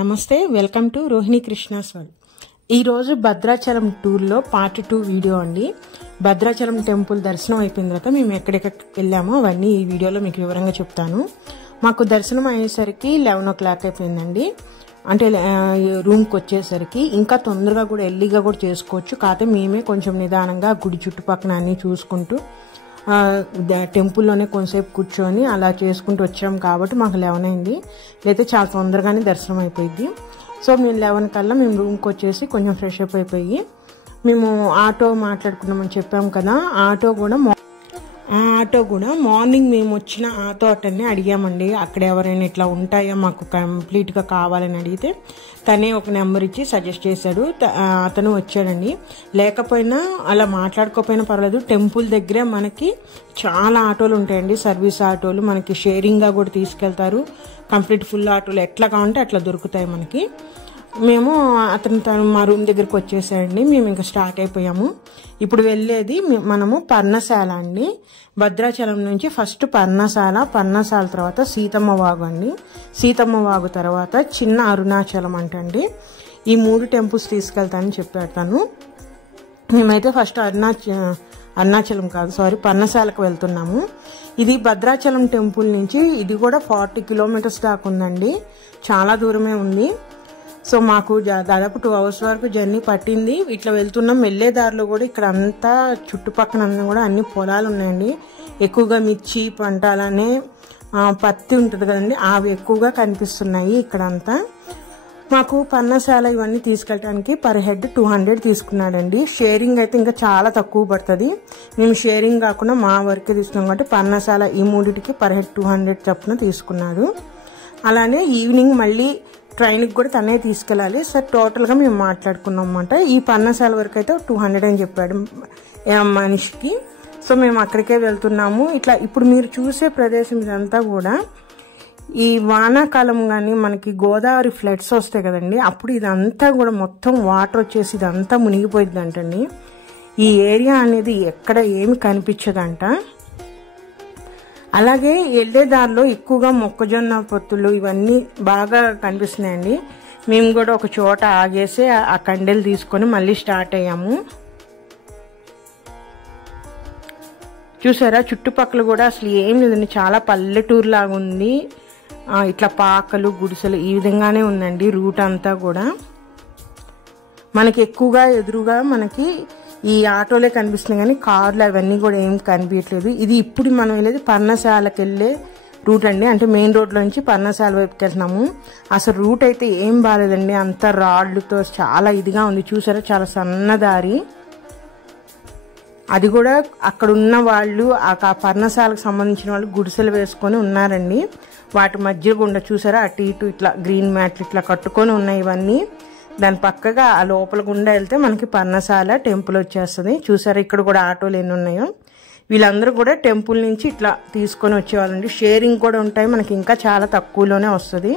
నమస్తే welcome to Rohini Krishna's world. ఈరోజు భద్రాచలం టూర్లో పార్ట్ 2 వీడియో అండి। భద్రాచలం టెంపుల్ దర్శనం అయిపోయిన తర్వాత మేము ఎక్కడెక్కడికి వెళ్ళామో అవన్నీ ఈ వీడియోలో మీకు వివరంగా చెప్తాను। మాకు దర్శనం అయ్యేసరికి 11 o'clock అయిపోయిందండి। అంటే రూమ్కి వచ్చేసరికి ఇంకా తొందరగా కూడా ఎర్లీగా కూడా చేసుకోవచ్చు, కాకపోతే మేమే కొంచెం నిదానంగా గుడి చుట్టుపక్కల అన్నీ చూసుకుంటూ టెంపుల్లోనే కొంతసేపు కూర్చొని అలా చేసుకుంటూ వచ్చాం కాబట్టి మాకు 11 అయింది, లేకపోతే చాలా తొందరగానే దర్శనం అయిపోయింది। సో మేము 11 కల్లా మేము రూమ్కి వచ్చేసి కొంచెం ఫ్రెష్ అప్ అయిపోయి మేము ఆటో మాట్లాడుకున్నామని చెప్పాం కదా, ఆటో కూడా మార్నింగ్ మేము వచ్చిన ఆటో అటన్నీ అడిగామండి। అక్కడ ఎవరైనా ఇట్లా ఉంటాయో మాకు కంప్లీట్గా కావాలని అడిగితే తనే ఒక నెంబర్ ఇచ్చి సజెస్ట్ చేశాడు, అతను వచ్చాడండి। లేకపోయినా అలా మాట్లాడుకోకపోయినా పర్వాలేదు, టెంపుల్ దగ్గరే మనకి చాలా ఆటోలు ఉంటాయండి, సర్వీస్ ఆటోలు మనకి షేరింగ్గా కూడా తీసుకెళ్తారు। కంప్లీట్ ఫుల్ ఆటోలు ఎట్లా కావాలంటే అట్లా దొరుకుతాయి మనకి। మేము తను మా రూమ్ దగ్గరికి వచ్చేసాడండి, మేము ఇంకా స్టార్ట్ అయిపోయాము। ఇప్పుడు వెళ్ళేది మనము పర్ణశాల అండి। భద్రాచలం నుంచి ఫస్ట్ పర్ణశాల తర్వాత సీతమ్మ వాగు అండి, సీతమ్మ వాగు తర్వాత చిన్న అరుణాచలం అంటండి। ఈ 3 టెంపుల్స్ తీసుకెళ్తానని చెప్పాడు తను। మేమైతే ఫస్ట్ పర్ణశాలకు వెళ్తున్నాము। ఇది భద్రాచలం టెంపుల్ నుంచి ఇది కూడా 40 kilometers దాకా ఉందండి, చాలా దూరమే ఉంది। సో మాకు దాదాపు 2 hours వరకు జర్నీ పట్టింది। ఇట్లా వెళ్తున్నాం, వెళ్ళే దారిలో కూడా ఇక్కడ అంతా చుట్టుపక్కల కూడా అన్ని పొలాలు ఉన్నాయండి, ఎక్కువగా మిర్చి పంట అలానే పత్తి ఉంటుంది కదండి, అవి ఎక్కువగా కనిపిస్తున్నాయి ఇక్కడ అంతా। మాకు పర్ణశాల ఇవన్నీ తీసుకెళ్ళడానికి పర్ హెడ్ 200 తీసుకున్నాడండి। షేరింగ్ అయితే ఇంకా చాలా తక్కువ పడుతుంది, మేము షేరింగ్ కాకుండా మా వరకే తీసుకున్నాం కాబట్టి పర్ణశాల ఈ 3టికి పర్ హెడ్ 200 చొప్పున తీసుకున్నాడు। అలానే ఈవినింగ్ మళ్ళీ ట్రైన్కి కూడా తనే తీసుకెళ్ళాలి సార్, టోటల్గా మేము మాట్లాడుకున్నాం అన్నమాట। ఈ పర్ణశాల వరకు అయితే 200 అని చెప్పాడు మనిషికి। సో మేము అక్కడికే వెళ్తున్నాము। ఇట్లా ఇప్పుడు మీరు చూసే ప్రదేశం ఇదంతా కూడా ఈ వానాకాలం కానీ మనకి గోదావరి ఫ్లడ్స్ వస్తాయి కదండి, అప్పుడు ఇదంతా కూడా మొత్తం వాటర్ వచ్చేసి ఇదంతా మునిగిపోయిందంటండి। ఈ ఏరియా అనేది ఎక్కడ ఏమి కనిపించదంట। అలాగే వెళ్ళే దారిలో ఎక్కువగా మొక్కజొన్న పొత్తులు ఇవన్నీ బాగా కనిపిస్తున్నాయండి। మేము కూడా ఒక చోట ఆగేసి ఆ కండెలు తీసుకొని మళ్ళీ స్టార్ట్ అయ్యాము। చూసారా చుట్టుపక్కల కూడా అసలు ఏం లేదండి, చాలా పల్లెటూరు లాగా ఉంది, ఇట్లా పాకలు గుడిసెలు ఈ విధంగానే ఉందండి రూట్ అంతా కూడా। మనకి ఎక్కువగా ఎదురుగా మనకి ఈ ఆటోలే కనిపిస్తున్నాయి కానీ కార్లు అవన్నీ కూడా ఏం కనిపించట్లేదు। ఇది ఇప్పుడు మనం వెళ్ళేది పర్ణశాలకు వెళ్ళే రూట్ అండి, అంటే మెయిన్ రోడ్లో నుంచి పర్ణశాల వైపుకి వెళ్తున్నాము। అసలు రూట్ అయితే ఏం బాగాలేదండి, అంత రాళ్లతో చాలా ఇదిగా ఉంది, చూసారా చాలా సన్నదారి। అది కూడా అక్కడ ఉన్న వాళ్ళు ఆ పర్ణశాలకు సంబంధించిన వాళ్ళు గుడిసెలు వేసుకొని ఉన్నారండి, వాటి మధ్య గుండా చూసారా అటు ఇటు ఇట్లా గ్రీన్ మ్యాట్లు ఇట్లా కట్టుకొని ఉన్నాయి ఇవన్నీ। దాని పక్కగా ఆ లోపల గుండా వెళ్తే మనకి పర్ణశాల టెంపుల్ వచ్చేస్తుంది। చూసారా ఇక్కడ కూడా ఆటోలు ఎన్ని ఉన్నాయో, వీళ్ళందరూ కూడా టెంపుల్ నుంచి ఇట్లా తీసుకొని వచ్చేవాళ్ళండి, షేరింగ్ కూడా ఉంటాయి మనకి, ఇంకా చాలా తక్కువలోనే వస్తుంది।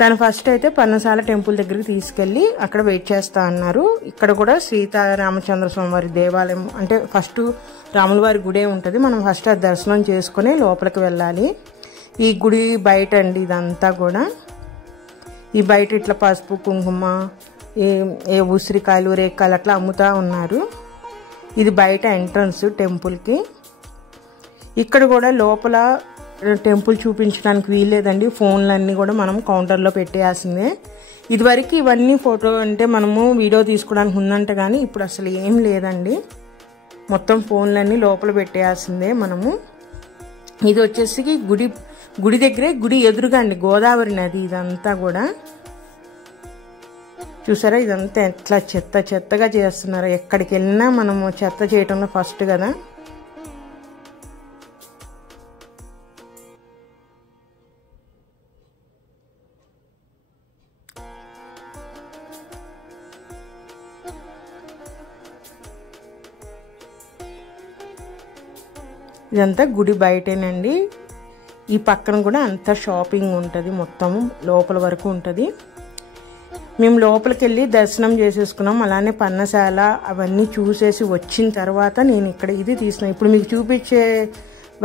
తను ఫస్ట్ అయితే పర్ణశాల టెంపుల్ దగ్గరికి తీసుకెళ్ళి అక్కడ వెయిట్ చేస్తా అన్నారు। ఇక్కడ కూడా సీతారామచంద్ర స్వామి వారి దేవాలయం, అంటే ఫస్ట్ రాముల వారి గుడే ఉంటుంది, మనం ఫస్ట్ ఆ దర్శనం చేసుకుని లోపలికి వెళ్ళాలి। ఈ గుడి బయట అండి ఇదంతా కూడా, ఈ బయట ఇట్లా పసుపు కుంకుమ ఏ ఉసిరికాయలు రేకాయలు అట్లా అమ్ముతా ఉన్నారు। ఇది బయట ఎంట్రన్స్ టెంపుల్కి। ఇక్కడ కూడా లోపల టెంపుల్ చూపించడానికి వీల్లేదండి, ఫోన్లన్నీ కూడా మనం కౌంటర్లో పెట్టేయాల్సిందే। ఇదివరకు ఇవన్నీ ఫోటో అంటే మనము వీడియో తీసుకోవడానికి ఉందంట కానీ ఇప్పుడు అసలు ఏం లేదండి, మొత్తం ఫోన్లన్నీ లోపల పెట్టేయాల్సిందే మనము। ఇది వచ్చేసి గుడి దగ్గరే, గుడి ఎదురుగా అండి గోదావరి నది ఇదంతా కూడా। చూసారా ఇదంతా ఎట్లా చెత్తగా చేస్తున్నారు, ఎక్కడికి వెళ్ళినా మనము చెత్త చేయటంలో ఫస్ట్ కదా। ఇదంతా గుడి బయటేనండి, ఈ పక్కన కూడా అంతా షాపింగ్ ఉంటుంది, మొత్తం లోపల వరకు ఉంటుంది। మేము లోపలికి వెళ్ళి దర్శనం చేసేసుకున్నాం, అలానే పర్ణశాల అవన్నీ చూసేసి వచ్చిన తర్వాత నేను ఇక్కడ ఇది తీసిన ఇప్పుడు మీకు చూపించే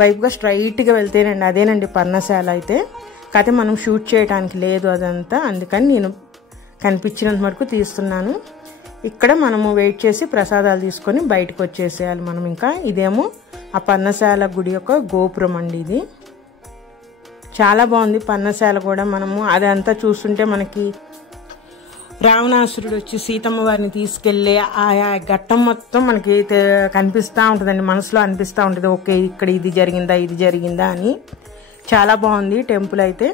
వైపుగా స్ట్రైట్గా వెళ్తేనండి అదేనండి పర్ణశాల అయితే। కాకపోతే మనం షూట్ చేయడానికి లేదు అదంతా, అందుకని నేను కనిపించినంత వరకు తీస్తున్నాను. ఇక్కడ మనము వెయిట్ చేసి ప్రసాదాలు తీసుకొని బయటకు వచ్చేసేయాలి మనం. ఇంకా ఇదేమో ఆ పర్ణశాల గుడి యొక్క గోపురం అండి. ఇది చాలా బాగుంది పర్ణశాల కూడా. మనము అదంతా చూస్తుంటే మనకి రావణాసురుడు వచ్చి సీతమ్మ వారిని తీసుకెళ్ళి ఆ ఘట్టం మొత్తం మనకి కనిపిస్తూ ఉంటుందండి, మనసులో అనిపిస్తూ ఉంటుంది. ఓకే, ఇక్కడ ఇది జరిగిందా అని. చాలా బాగుంది టెంపుల్ అయితే.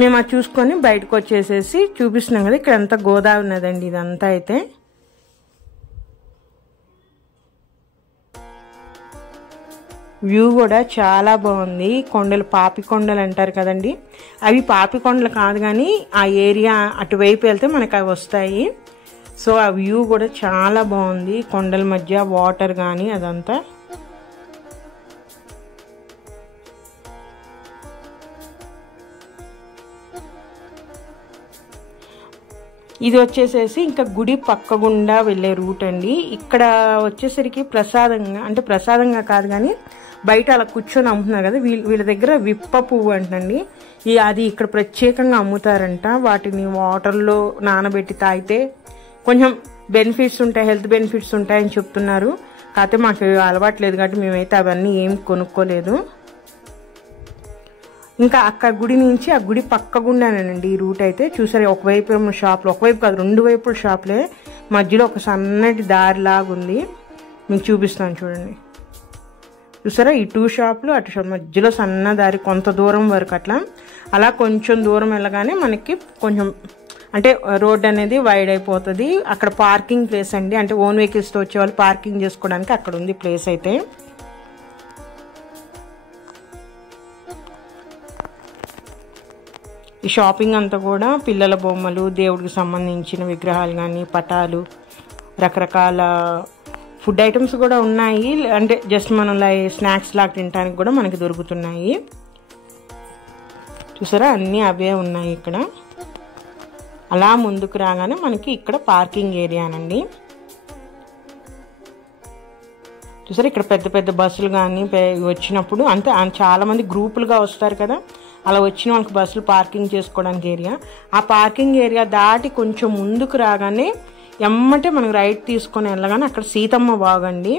మేము అది చూసుకొని బయటకు వచ్చేసేసి చూపిస్తున్నాం కదా, ఇక్కడ అంతా గోదావరి ఉన్నదండి ఇదంతా అయితే. వ్యూ కూడా చాలా బాగుంది. కొండలు పాపి కొండలు అంటారు కదండి, అవి పాపి కొండలు కాదు కానీ ఆ ఏరియా అటువైపు వెళ్తే మనకు అవి వస్తాయి. సో ఆ వ్యూ కూడా చాలా బాగుంది, కొండల మధ్య వాటర్ కానీ అదంతా. ఇది వచ్చేసేసి ఇంకా గుడి పక్క గుండా వెళ్ళే రూట్ అండి. ఇక్కడ వచ్చేసరికి ప్రసాదంగా కాదు కానీ బయట అలా కూర్చొని అమ్ముతున్నారు కదా, వీళ్ళ దగ్గర విప్ప పువ్వు అంటండి. అది ఇక్కడ ప్రత్యేకంగా అమ్ముతారంట. వాటిని వాటర్లో నానబెట్టి తాగితే కొంచెం బెనిఫిట్స్ ఉంటాయి, హెల్త్ బెనిఫిట్స్ ఉంటాయని చెప్తున్నారు. కాకపోతే మాకు అలవాటు లేదు కాబట్టి మేమైతే అవన్నీ ఏం కొనుక్కోలేదు. ఇంకా అక్కడ గుడి నుంచి ఆ గుడి పక్క గుండానండి ఈ రూట్ అయితే. చూసారు, ఒకవైపు ఏమో షాపులు, ఒకవైపు కాదు 2 వైపుల షాపులే, మధ్యలో ఒక సన్నటి దారిలాగా ఉంది. మీకు చూపిస్తాను చూడండి. చూసారా, ఈ 2 షాపులు అటు షాప్ మధ్యలో సన్న దారి కొంత దూరం వరకు అలా కొంచెం దూరం వెళ్ళగానే మనకి కొంచెం అంటే రోడ్ అనేది వైడ్ అయిపోతుంది. అక్కడ పార్కింగ్ ప్లేస్ అండి, అంటే ఓన్ వెహికల్స్తో వచ్చే వాళ్ళు పార్కింగ్ చేసుకోవడానికి అక్కడ ఉంది ప్లేస్ అయితే. ఈ షాపింగ్ అంతా కూడా పిల్లల బొమ్మలు, దేవుడికి సంబంధించిన విగ్రహాలు కానీ, పటాలు, రకరకాల ఫుడ్ ఐటమ్స్ కూడా ఉన్నాయి. అంటే జస్ట్ మనం స్నాక్స్ లాగా తినడానికి కూడా మనకి దొరుకుతున్నాయి. చూసారా, అన్నీ అవే ఉన్నాయి ఇక్కడ. అలా ముందుకు రాగానే మనకి ఇక్కడ పార్కింగ్ ఏరియానండి. చూసారా, ఇక్కడ పెద్ద పెద్ద బస్సులు కానీ వచ్చినప్పుడు అంటే చాలామంది గ్రూపులుగా వస్తారు కదా, అలా వచ్చిన వాళ్ళకి బస్సులు పార్కింగ్ చేసుకోవడానికి ఏరియా. ఆ పార్కింగ్ ఏరియా దాటి కొంచెం ముందుకు రాగానే ఎమ్మటే మనకు రైట్ తీసుకొని వెళ్ళగానే అక్కడ సీతమ్మ వాగండి.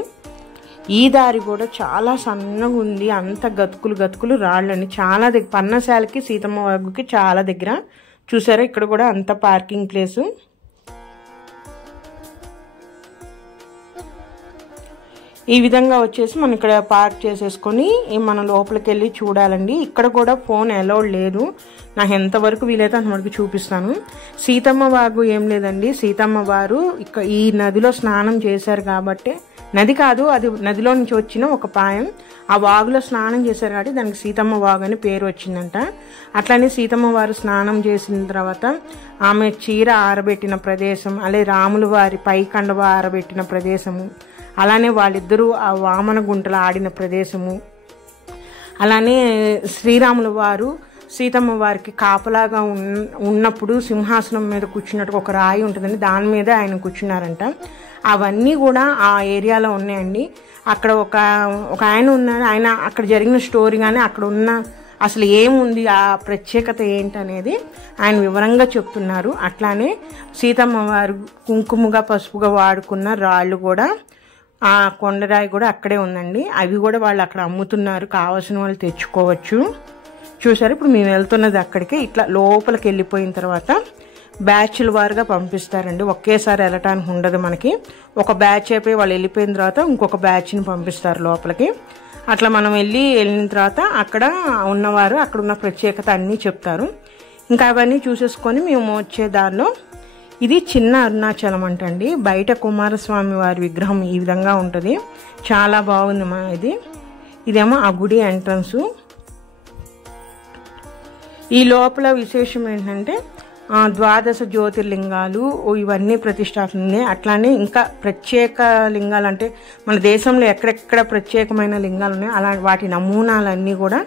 ఈ దారి కూడా చాలా సన్నగా ఉంది, అంత గతుకులు రాళ్ళండి. చాలా దగ్గర పర్ణశాలకి సీతమ్మ వాగుకి చాలా దగ్గర. చూసారా, ఇక్కడ కూడా అంత పార్కింగ్ ప్లేసు. ఈ విధంగా వచ్చేసి మనం ఇక్కడ పార్క్ చేసేసుకొని మనం లోపలికి వెళ్ళి చూడాలండి. ఇక్కడ కూడా ఫోన్ అలౌడ్ లేదు. నాకు ఎంతవరకు వీలైతే అంతవరకు చూపిస్తాను. సీతమ్మ వాగు ఏం లేదండి, సీతమ్మ వారు ఇక్కడ ఈ నదిలో స్నానం చేశారు కాబట్టి, నది కాదు అది నదిలో నుంచి వచ్చిన ఒక పాయం, ఆ వాగులో స్నానం చేశారు కాబట్టి దానికి సీతమ్మ వాగు అని పేరు వచ్చిందంట. అట్లానే సీతమ్మ వారు స్నానం చేసిన తర్వాత ఆమె చీర ఆరబెట్టిన ప్రదేశం, అలాగే రాములు వారి పై కండవ ఆరబెట్టిన ప్రదేశము, అలానే వాళ్ళిద్దరూ ఆ వామన గుంటలు ఆడిన ప్రదేశము, అలానే శ్రీరాముల వారు సీతమ్మ వారికి కాపలాగా ఉన్నప్పుడు సింహాసనం మీద కూర్చున్నట్టు ఒక రాయి ఉంటుందండి, దాని మీద ఆయన కూర్చున్నారంట. అవన్నీ కూడా ఆ ఏరియాలో ఉన్నాయండి. అక్కడ ఒక ఆయన ఉన్నారు, ఆయన అక్కడ జరిగిన స్టోరీ కానీ అక్కడ ఉన్న అసలు ఏముంది, ఆ ప్రత్యేకత ఏంటనేది ఆయన వివరంగా చెప్తున్నారు. అట్లానే సీతమ్మ వారు కుంకుమగా పసుపుగా వాడుకున్న రాళ్ళు కూడా, ఆ కొండరాయి కూడా అక్కడే ఉందండి. అవి కూడా వాళ్ళు అక్కడ అమ్ముతున్నారు, కావాల్సిన వాళ్ళు తెచ్చుకోవచ్చు. చూసారు, ఇప్పుడు మేము వెళ్తున్నది అక్కడికి. ఇట్లా లోపలికి వెళ్ళిపోయిన తర్వాత బ్యాచ్ల వారుగా పంపిస్తారండి, ఒకేసారి వెళ్ళటానికి ఉండదు మనకి. ఒక బ్యాచ్ అయిపోయి వాళ్ళు వెళ్ళిపోయిన తర్వాత ఇంకొక బ్యాచ్ని పంపిస్తారు లోపలికి. అట్లా మనం వెళ్ళిన తర్వాత అక్కడ ఉన్నవారు అక్కడ ఉన్న ప్రత్యేకత అన్నీ చెప్తారు. ఇంకా అవన్నీ చూసేసుకొని మేము వచ్చే దారిలో ఇది చిన్న అరుణాచలం అంటండి. బయట కుమారస్వామి వారి విగ్రహం ఈ విధంగా ఉంటుంది, చాలా బాగుంది ఇదేమో ఆ గుడి ఎంట్రన్సు. ఈ లోపల విశేషం ఏంటంటే 12 జ్యోతిర్లింగాలు ఇవన్నీ ప్రతిష్టాపన. అట్లానే ఇంకా ప్రత్యేక లింగాలు అంటే మన దేశంలో ఎక్కడెక్కడ ప్రత్యేకమైన లింగాలు ఉన్నాయో అలా వాటి నమూనాలన్నీ కూడా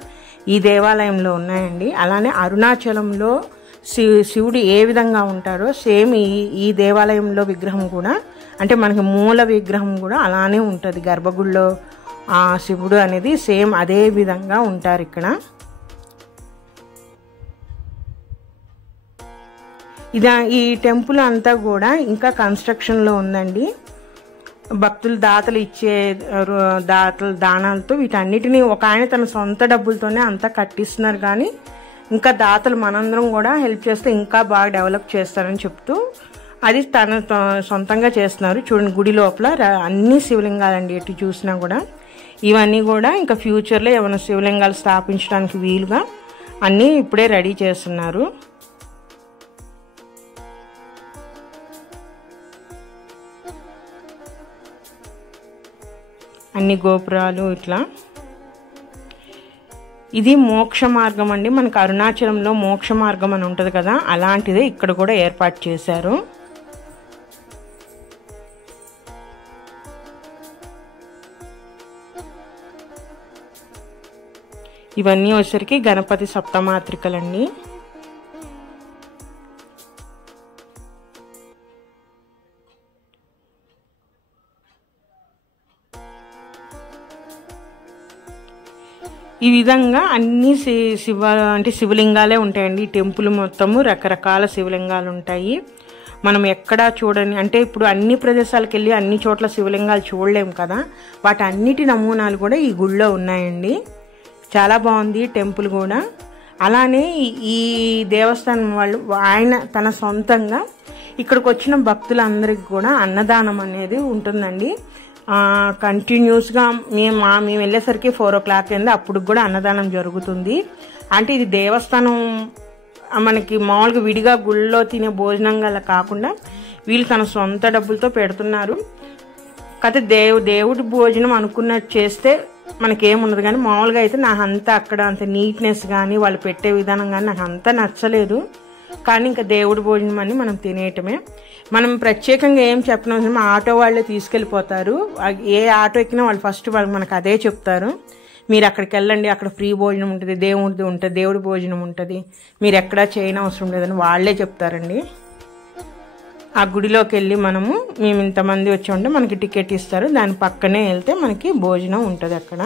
ఈ దేవాలయంలో ఉన్నాయండి. అలానే అరుణాచలంలో శివుడు ఏ విధంగా ఉంటారో సేమ్ ఈ దేవాలయంలో విగ్రహం కూడా, అంటే మనకి మూల విగ్రహం కూడా అలానే ఉంటుంది. గర్భగుడిలో ఆ శివుడు అనేది సేమ్ అదే విధంగా ఉంటారు ఇక్కడ. ఈ టెంపుల్ అంతా కూడా ఇంకా కన్స్ట్రక్షన్లో ఉందండి. భక్తులు దాతలు ఇచ్చే దానాలతో వీటన్నిటిని ఒక ఆయన తన సొంత డబ్బులతోనే అంతా కట్టిస్తున్నారు. కానీ ఇంకా దాతలు మనందరం కూడా హెల్ప్ చేస్తే ఇంకా బాగా డెవలప్ చేస్తారని చెప్తూ అది తన సొంతంగా చేస్తున్నారు. చూడండి గుడి లోపల అన్ని శివలింగాలండి, ఎటు చూసినా కూడా. ఇవన్నీ కూడా ఇంకా ఫ్యూచర్లో ఏమైనా శివలింగాలు స్థాపించడానికి వీలుగా అన్నీ ఇప్పుడే రెడీ చేస్తున్నారు. అన్ని గోపురాలు ఇట్లా. ఇది మోక్ష మార్గం అండి. మనకు అరుణాచలంలో మోక్ష మార్గం అని ఉంటుంది కదా, అలాంటిదే ఇక్కడ కూడా ఏర్పాటు చేశారు. ఇవన్నీ వచ్చేసరికి గణపతి సప్తమాత్రికలండి. ఈ విధంగా అన్ని శివలింగాలే ఉంటాయండి. ఈ టెంపుల్ మొత్తము రకరకాల శివలింగాలు ఉంటాయి. మనం ఎక్కడా చూడని, అంటే ఇప్పుడు అన్ని ప్రదేశాలకు వెళ్ళి అన్ని చోట్ల శివలింగాలు చూడలేము కదా, వాటి అన్నిటి నమూనాలు కూడా ఈ గుళ్ళో ఉన్నాయండి. చాలా బాగుంది టెంపుల్ కూడా. అలానే ఈ దేవస్థానం వాళ్ళు ఆయన తన సొంతంగా ఇక్కడికి వచ్చిన భక్తులందరికీ కూడా అన్నదానం అనేది ఉంటుందండి. కంటిన్యూస్గా మేము వెళ్ళేసరికి 4 o'clock అయింది, అప్పుడు కూడా అన్నదానం జరుగుతుంది. అంటే ఇది దేవస్థానం మనకి మామూలుగా విడిగా గుళ్ళో తినే భోజనం గల కాకుండా వీళ్ళు తన సొంత డబ్బులతో పెడుతున్నారు. కాకపోతే దేవుడి భోజనం అనుకున్నట్టు చేస్తే మనకేముండదు. కానీ మామూలుగా అయితే నాకు అంతా అక్కడ అంత నీట్నెస్ కానీ వాళ్ళు పెట్టే విధానం కానీ నాకు అంతా నచ్చలేదు. కానీ ఇంకా దేవుడి భోజనం అని మనం తినేయటమే. మనం ప్రత్యేకంగా ఏం చెప్పిన ఆటో వాళ్ళే తీసుకెళ్ళిపోతారు. ఏ ఆటో ఎక్కినా వాళ్ళు ఫస్ట్ వాళ్ళు మనకు అదే చెప్తారు, మీరు అక్కడికి వెళ్ళండి, అక్కడ ఫ్రీ భోజనం ఉంటుంది, దేవుడిది ఉంటుంది, దేవుడి భోజనం ఉంటుంది, మీరు ఎక్కడా చేయనవసరం లేదని వాళ్ళే చెప్తారండి. ఆ గుడిలోకి వెళ్ళి మేము ఇంతమంది వచ్చి ఉంటే మనకి టికెట్ ఇస్తారు, దాని పక్కనే వెళ్తే మనకి భోజనం ఉంటుంది అక్కడ.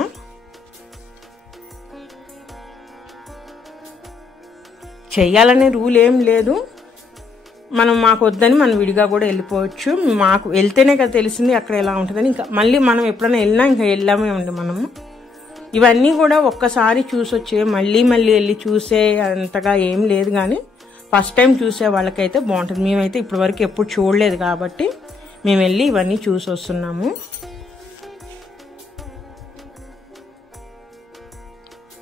చెయ్యాలనే రూల్ ఏం లేదు, మాకు వద్దని మనం విడిగా కూడా వెళ్ళిపోవచ్చు. మాకు వెళ్తేనే కదా తెలిసింది అక్కడ ఎలా ఉంటుందని. ఇంకా మళ్ళీ మనం ఎప్పుడైనా వెళ్ళినా ఇంకా వెళ్ళామే ఉండి మనము. ఇవన్నీ కూడా ఒక్కసారి చూసొచ్చే, మళ్ళీ వెళ్ళి చూసే అంతగా ఏం లేదు. కానీ ఫస్ట్ టైం చూసే వాళ్ళకైతే బాగుంటుంది. మేమైతే ఇప్పటి వరకు ఎప్పుడు చూడలేదు కాబట్టి మేము వెళ్ళి ఇవన్నీ చూసి వస్తున్నాము.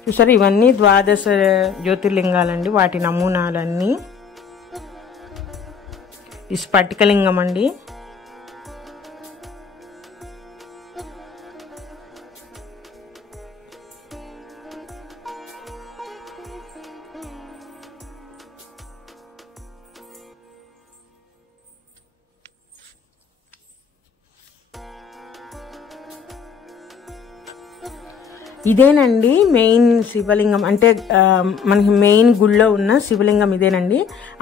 చూసారు, ఇవన్నీ 12 జ్యోతిర్లింగాలండి, వాటి నమూనాలన్నీ. ఈ స్ఫటికలింగం అండి. ఇదేనండి మెయిన్ శివలింగం. అంటే మనకి మెయిన్ గుళ్ళో ఉన్న శివలింగం ఇదేనండి.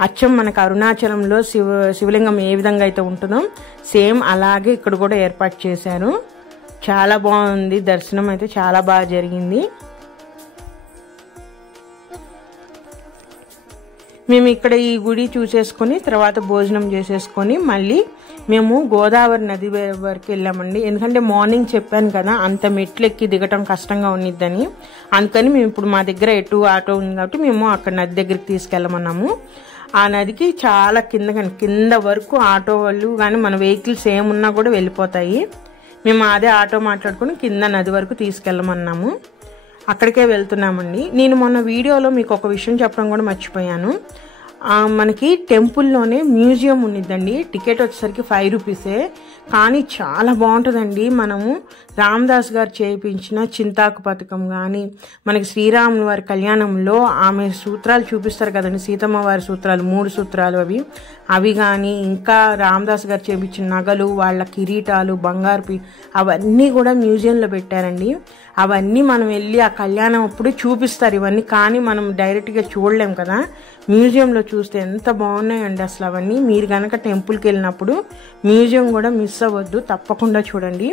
అచ్చం మనకు అరుణాచలంలో శివలింగం ఏ విధంగా అయితే ఉంటుందో సేమ్ అలాగే ఇక్కడ కూడా ఏర్పాటు చేశారు. చాలా బాగుంది, దర్శనం అయితే చాలా బాగా జరిగింది. మేము ఇక్కడ ఈ గుడి చూసేసుకొని తర్వాత భోజనం చేసేసుకొని మళ్ళీ మేము గోదావరి నది వరకు వెళ్ళామండి. ఎందుకంటే మార్నింగ్ చెప్పాను కదా అంత మెట్లు ఎక్కి దిగటం కష్టంగా ఉన్నిద్దని, అందుకని మేము ఇప్పుడు మా దగ్గర ఎటు ఆటో ఉంది కాబట్టి మేము అక్కడ నది దగ్గరికి తీసుకెళ్ళమన్నాము. ఆ నదికి చాలా కింద వరకు ఆటో వాళ్ళు కానీ మన వెహికల్స్ ఏమున్నా కూడా వెళ్ళిపోతాయి. మేము అదే ఆటో మాట్లాడుకుని కింద నది వరకు తీసుకెళ్ళమన్నాము. అక్కడికే వెళ్తున్నామండి. నేను మొన్న వీడియోలో మీకు ఒక విషయం చెప్పడం కూడా మర్చిపోయాను. మనకి టెంపుల్లోనే మ్యూజియం ఉన్నిద్దండి. టికెట్ వచ్చేసరికి 5 రూపీసే, కానీ చాలా బాగుంటుందండి. మనము రామదాస్ గారు చేయించిన చింతాకు పథకం కానీ, మనకి శ్రీరాముల వారి కళ్యాణంలో ఆమె సూత్రాలు చూపిస్తారు కదండి, సీతమ్మ వారి సూత్రాలు 3 సూత్రాలు అవి కానీ, ఇంకా రామదాస్ గారు చేయించిన నగలు, వాళ్ళ కిరీటాలు, బంగారు అవన్నీ కూడా మ్యూజియంలో పెట్టారండి. అవన్నీ మనం వెళ్ళి ఆ కళ్యాణం అప్పుడు చూపిస్తారు ఇవన్నీ, కానీ మనం డైరెక్ట్గా చూడలేం కదా. మ్యూజియంలో చూస్తే ఎంత బాగున్నాయండి అసలు అవన్నీ. మీరు కనుక టెంపుల్కి వెళ్ళినప్పుడు మ్యూజియం కూడా మిస్ అవ్వద్దు, తప్పకుండా చూడండి.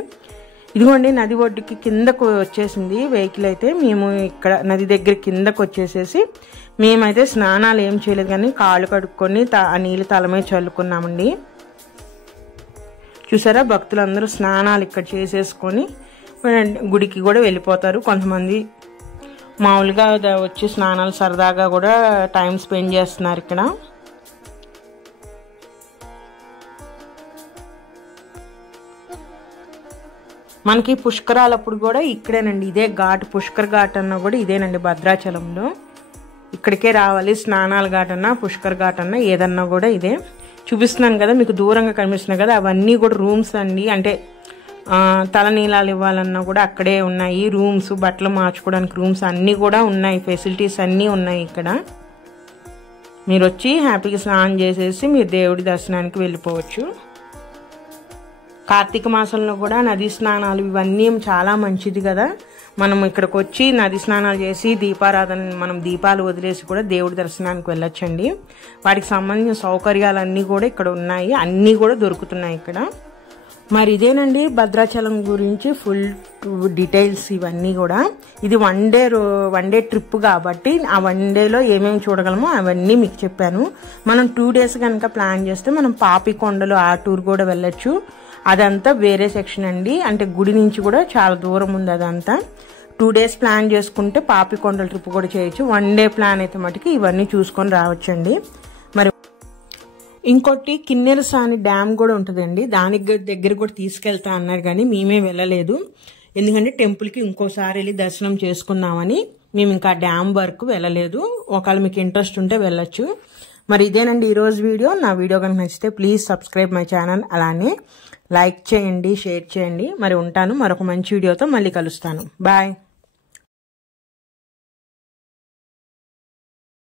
ఇదిగోండి నది ఒడ్డుకి కిందకు వచ్చేసింది వెహికల్ అయితే. మేము ఇక్కడ నది దగ్గర కిందకు వచ్చేసేసి మేమైతే స్నానాలు ఏం చేయలేదు కానీ కాళ్ళు కడుక్కొని ఆ నీళ్ళు తల మీద చల్లుకున్నామండి. చూసారా భక్తులందరూ స్నానాలు ఇక్కడ చేసేసుకొని గుడికి కూడా వెళ్ళిపోతారు. కొంతమంది మామూలుగా వచ్చి స్నానాలు సరదాగా కూడా టైం స్పెండ్ చేస్తున్నారు ఇక్కడ. మనకి పుష్కరాలప్పుడు కూడా ఇక్కడేనండి, ఇదే ఘాట్, పుష్కర్ ఘాట్ అన్నా కూడా ఇదేనండి భద్రాచలంలో. ఇక్కడికే రావాలి, స్నానాల ఘాట్ అన్నా పుష్కర్ ఘాట్ అన్నా ఏదన్నా కూడా ఇదే. చూపిస్తున్నాను కదా మీకు దూరంగా కనిపిస్తున్నాయి కదా, అవన్నీ కూడా రూమ్స్ అండి. అంటే తలనీలాలు ఇవ్వాలన్నా కూడా అక్కడే ఉన్నాయి రూమ్స్, బట్టలు మార్చుకోవడానికి రూమ్స్ అన్నీ కూడా ఉన్నాయి, ఫెసిలిటీస్ అన్నీ ఉన్నాయి ఇక్కడ. మీరు వచ్చి హ్యాపీగా స్నానం చేసేసి మీరు దేవుడి దర్శనానికి వెళ్ళిపోవచ్చు. కార్తీక మాసంలో కూడా నదీ స్నానాలు ఇవన్నీ చాలా మంచిది కదా. మనం ఇక్కడికి వచ్చి నది స్నానాలు చేసి దీపారాధన, మనం దీపాలు వదిలేసి కూడా దేవుడి దర్శనానికి వెళ్ళొచ్చండి. వాటికి సంబంధించిన సౌకర్యాలన్నీ కూడా ఇక్కడ ఉన్నాయి, అన్నీ కూడా దొరుకుతున్నాయి ఇక్కడ. మరి ఇదేనండి భద్రాచలం గురించి ఫుల్ డీటెయిల్స్ ఇవన్నీ కూడా. ఇది వన్ డే ట్రిప్ కాబట్టి ఆ వన్ డేలో ఏమేమి చూడగలమో అవన్నీ మీకు చెప్పాను. మనం 2 days కనుక ప్లాన్ చేస్తే మనం పాపికొండలు ఆ టూర్ కూడా వెళ్ళొచ్చు. అదంతా వేరే సెక్షన్ అండి, అంటే గుడి నుంచి కూడా చాలా దూరం ఉంది అదంతా. 2 days ప్లాన్ చేసుకుంటే పాపికొండల ట్రిప్ కూడా చేయొచ్చు. 1 day ప్లాన్ అయితే మటుకు ఇవన్నీ చూసుకొని రావచ్చండి. మరి ఇంకోటి కిన్నెరసాని డ్యామ్ కూడా ఉంటుందండి, దానికి దగ్గర కూడా తీసుకెళ్తా అన్నారు కానీ మేమే వెళ్ళలేదు. ఎందుకంటే టెంపుల్కి ఇంకోసారి వెళ్ళి దర్శనం చేసుకుందామని మేము ఇంకా డ్యామ్ వరకు వెళ్ళలేదు. ఒకవేళ మీకు ఇంట్రెస్ట్ ఉంటే వెళ్ళొచ్చు. మరి ఇదేనండి ఈరోజు వీడియో. నా వీడియో కనుక నచ్చితే ప్లీజ్ సబ్స్క్రైబ్ మై ఛానల్, అలానే లైక్ చేయండి, షేర్ చేయండి. మరి ఉంటాను, మరొక మంచి వీడియోతో మళ్ళీ కలుస్తాను. బాయ్.